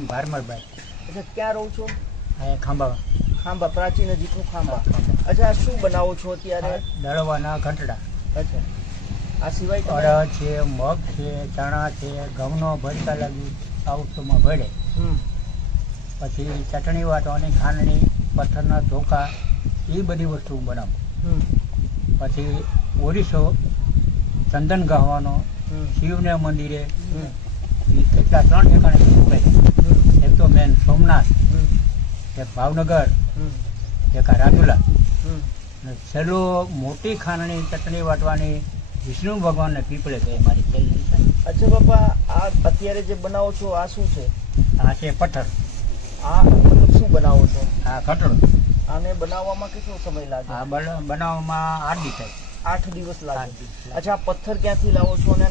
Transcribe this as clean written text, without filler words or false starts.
નામ ભારમરભાઈ. અચ્છા, ક્યાં રહો છો? અહીંયા ખાંભા. ખાંભા, પ્રાચી નજીકનું ખાંભા. ખાંભા. અચ્છા, આ શું બનાવો છો અત્યારે? દળવાના ઘંટડા. અચ્છા, આ સિવાય તમે? અડદ છે, મગ છે, ચણા છે, ઘઉંનો ભરતા લાગી આ વસ્તુમાં ભળે. પછી ચટણી વાટવાની, ખાંડણી, પથ્થરના ચોખા, એ બધી વસ્તુ બનાવું. પછી ઓરિસો, ચંદન ગાવાનો, શિવને મંદિરે એ કેટલા 3 ઠેકાણે ઉભે. એક તો મેન સોમનાથ, એક ભાવનગર, એક આ રાજુલા. અને છેલ્લો મોટી ખાંડણી ચટણી વાટવાની વિષ્ણુ ભગવાનને પીપળે છે મારી છેલ્લી નિશાની. અચ્છા બાપા, આ અત્યારે જે બનાવો છો આ શું છે? આ છે પથ્થર. આ મતલબ શું બનાવો છો? આ ઘટડો. આને બનાવવામાં કેટલો સમય લાગે? આ બનાવવામાં 8 દિવસ થાય. 8 દિવસ લાગે. 8 દિવસ લાગે. અચ્છા, આ પથ્થર ક્યાંથી લાવો છો અને